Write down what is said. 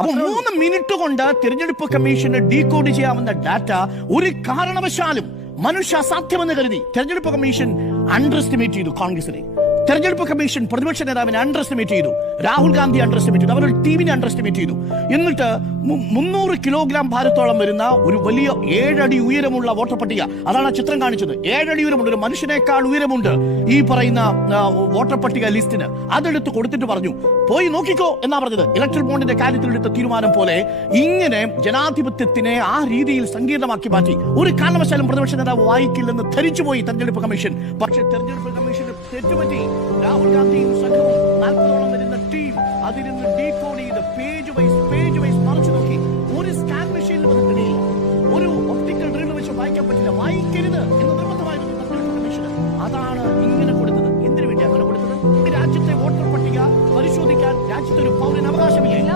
അപ്പൊ 3 മിനിറ്റ് കൊണ്ട് തിരഞ്ഞെടുപ്പ് കമ്മീഷന് ഡീകോഡ് ചെയ്യാവുന്ന ഡാറ്റ ഒരു കാരണവശാലും മനുഷ്യ അസാധ്യമെന്ന് കരുതി തെരഞ്ഞെടുപ്പ് കമ്മീഷൻ അണ്ടർ എസ്റ്റിമേറ്റ് ചെയ്തു കോൺഗ്രസിനെ. തെരഞ്ഞെടുപ്പ് കമ്മീഷൻ പ്രതിപക്ഷ നേതാവിനെ അണ്ടർ എസ്റ്റിമേറ്റ് ചെയ്തു, രാഹുൽ ഗാന്ധി അണ്ടർ എസ്റ്റിമേറ്റ് ചെയ്തു, അവരുടെ ടീമിനെ അണ്ടർ എസ്റ്റിമേറ്റ് ചെയ്തു. എന്നിട്ട് 300 കിലോഗ്രാം ഭാരത്തോളം വരുന്ന ഒരു വലിയ 7 അടി ഉയരമുള്ള വോട്ടർ പട്ടിക, അതാണ് ആ ചിത്രം കാണിച്ചത്. 7 അടി ഉയരമുണ്ട്, ഒരു മനുഷ്യനേക്കാൾ ഉയരമുണ്ട് ഈ പറയുന്ന വോട്ടർ പട്ടിക ലിസ്റ്റിന്. അതെടുത്ത് കൊടുത്തിട്ട് പറഞ്ഞു പോയി നോക്കിക്കോ എന്നാ പറഞ്ഞത്. ഇലക്ട്രൽ ബോണ്ടിന്റെ കാര്യത്തിലെടുത്ത തീരുമാനം പോലെ ഇങ്ങനെ ജനാധിപത്യത്തിനെ ആ രീതിയിൽ സങ്കീർണമാക്കി മാറ്റി. ഒരു കാരണവശാലും പ്രതിപക്ഷ നേതാവ് വായിക്കില്ലെന്ന് ധരിച്ചുപോയി തെരഞ്ഞെടുപ്പ് കമ്മീഷൻ. പക്ഷേ തെരഞ്ഞെടുപ്പ് കമ്മീഷന് തെറ്റുപറ്റി. രാഹുൽ ഗാന്ധിയും സംഘവും 40ഓളം വരുന്ന ടീം അതിരുന്ന് ഡീകോഡ് ചെയ്ത് പേജ് വൈസ് മറിച്ചു നോക്കി. ഒരു സ്കാൻ മെഷീനിൽ വന്നിട്ടില്ല, ഒരു ഒപ്റ്റിക്കൽ ഡ്രില്ല് വെച്ച് വായിക്കാൻ പറ്റില്ല. വായിക്കരുത് എന്ന് നിർബന്ധമായിരുന്നു തെരഞ്ഞെടുപ്പ് കമ്മീഷന്. അതാണ് ഇങ്ങനെ കൊടുത്തത്. എന്തിനു വേണ്ടി അങ്ങനെ കൊടുത്തത്? രാജ്യത്തെ വോട്ടർ പട്ടിക പരിശോധിക്കാൻ രാജ്യത്തെ ഒരു പൗരന് അവകാശമില്ല.